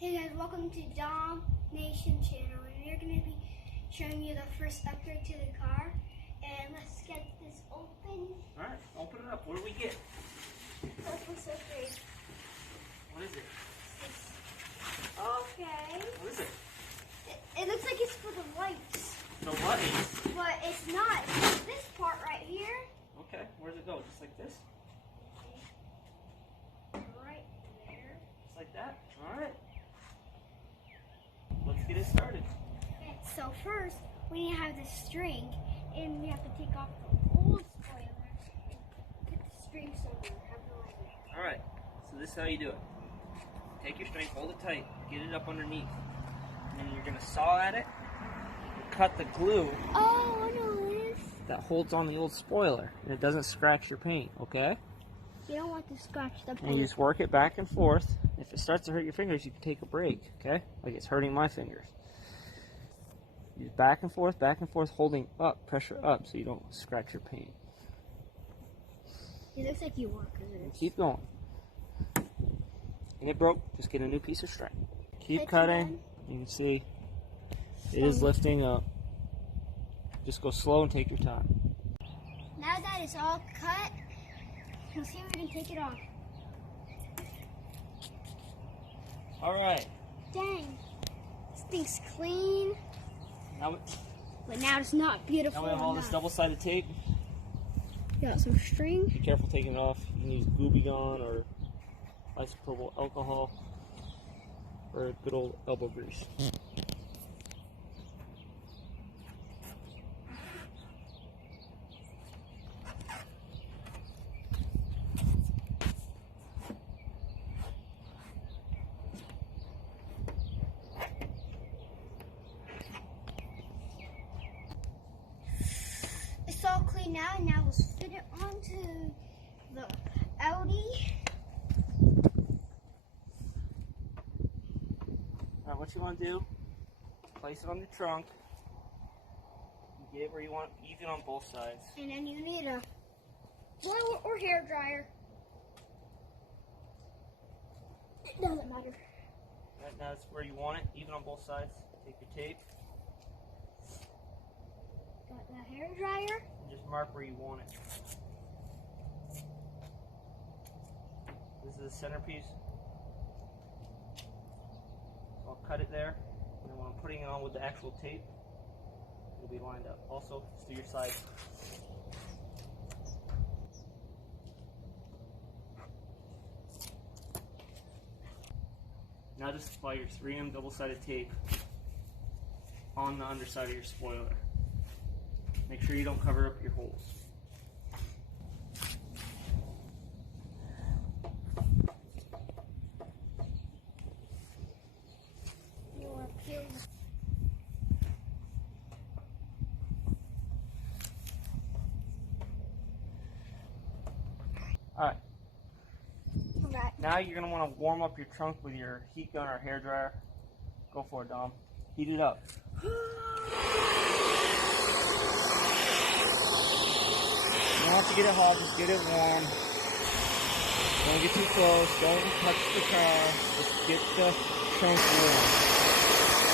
Hey guys, welcome to Dom Nation channel, and we're going to be showing you the first upgrade to the car. And let's get this open. Alright, open it up. What do we get? First upgrade. What is it? Okay. What is it? It looks like it's for the lights. The lights? But it's not. It's this part right here. Okay, where does it go? Just like this? Right there. Just like that? Alright. Let's get it started. Okay, so first, we need to have the string, and we have to take off the old spoiler and put the string somewhere. Have the light there. Alright, so this is how you do it. Take your string, hold it tight, get it up underneath. And then you're going to saw at it, and cut the glue Oh, I know this. that holds on the old spoiler. And it doesn't scratch your paint, okay? You don't want to scratch the paint. And you just work it back and forth. If it starts to hurt your fingers, you can take a break, okay? Like it's hurting my fingers. Use back and forth, holding up, pressure up, so you don't scratch your paint. It looks like you want And keep going. And it broke, just get a new piece of string. Keep It's cutting. done. You can see it is lifting up. Just go slow and take your time. Now that it's all cut, we'll see if we can take it off. Alright. Dang. This thing's clean. Now But now it's not beautiful. we have all this enough. double-sided tape. Got some string. Be careful taking it off. You can use Gooby Gone or isopropyl alcohol or good old elbow grease. It's all clean now, and now let's fit it onto the Audi. Alright, what you want to do, place it on the trunk, get it where you want it, even on both sides. And then you need a blower or hair dryer. It doesn't matter. Right now it's where you want it, even on both sides. Take your tape Got the hair dryer. and just mark where you want it. This is the centerpiece. So I'll cut it there, and then when I'm putting it on with the actual tape, it'll be lined up. Also, just do your sides. Now just apply your 3M double-sided tape on the underside of your spoiler. Make sure you don't cover up your holes. Alright, Alright. now you're going to want to warm up your trunk with your heat gun or hair dryer. Go for it, Dom. Heat it up. You don't have to get it hot, just get it warm. Don't get too close, don't touch the car, just get the trunk warm.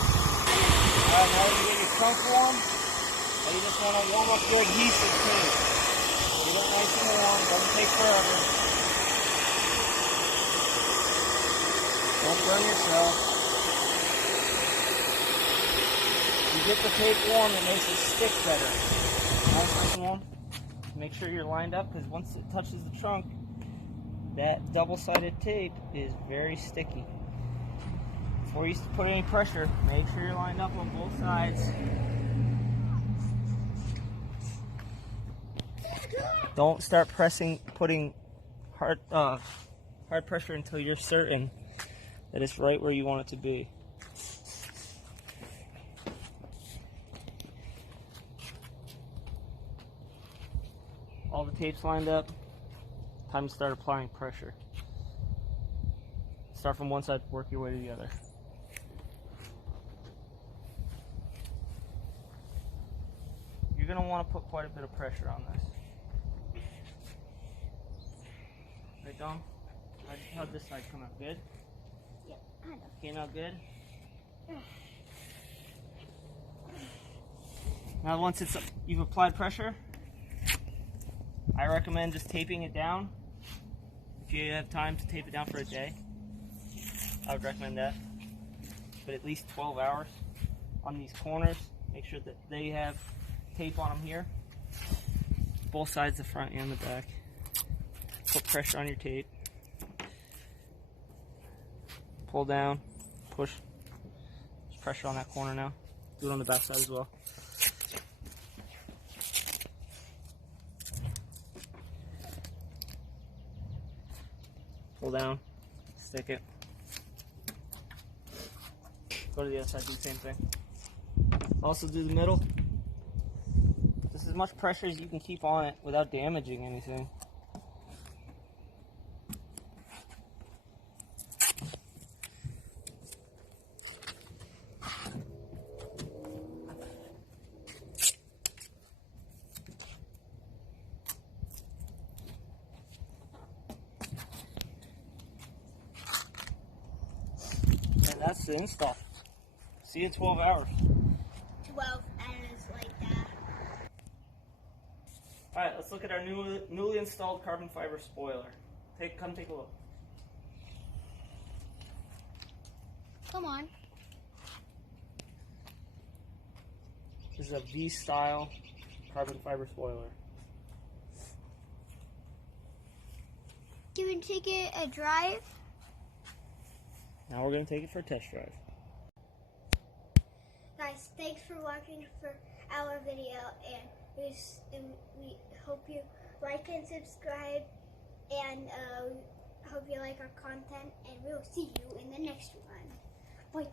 Alright, now that you get your trunk warm, now you just want to warm up your adhesive tape. Get it nice and warm, doesn't take forever. Don't burn yourself. You get the tape warm, it makes it stick better. Nice and warm. Make sure you're lined up, because once it touches the trunk, that double-sided tape is very sticky. Before you put any pressure, make sure you're lined up on both sides. Don't start putting hard pressure until you're certain that it's right where you want it to be. All the tape's lined up. Time to start applying pressure. Start from one side, work your way to the other. going to want to put quite a bit of pressure on this. Right, Dom? How'd this side come out? Good? Yeah, I know. Came out good? Now once you've applied pressure, I recommend just taping it down. If you have time to tape it down for a day, I would recommend that. But at least 12 hours on these corners. Make sure that they have tape on them here. Both sides, the front and the back. Put pressure on your tape. Pull down, push. There's pressure on that corner now. Do it on the back side as well. Pull down, stick it. Go to the other side, do the same thing. Also do the middle. Just as much pressure as you can keep on it without damaging anything. And that's the install. See you in 12 hours. 12 hours like that. Alright, let's look at our newly installed carbon fiber spoiler. Come take a look. Come on. This is a V-style carbon fiber spoiler. Can we take it a drive? Now we're going to take it for a test drive. Guys, thanks for watching for our video, and we hope you like and subscribe, and hope you like our content, and we'll see you in the next one. Bye.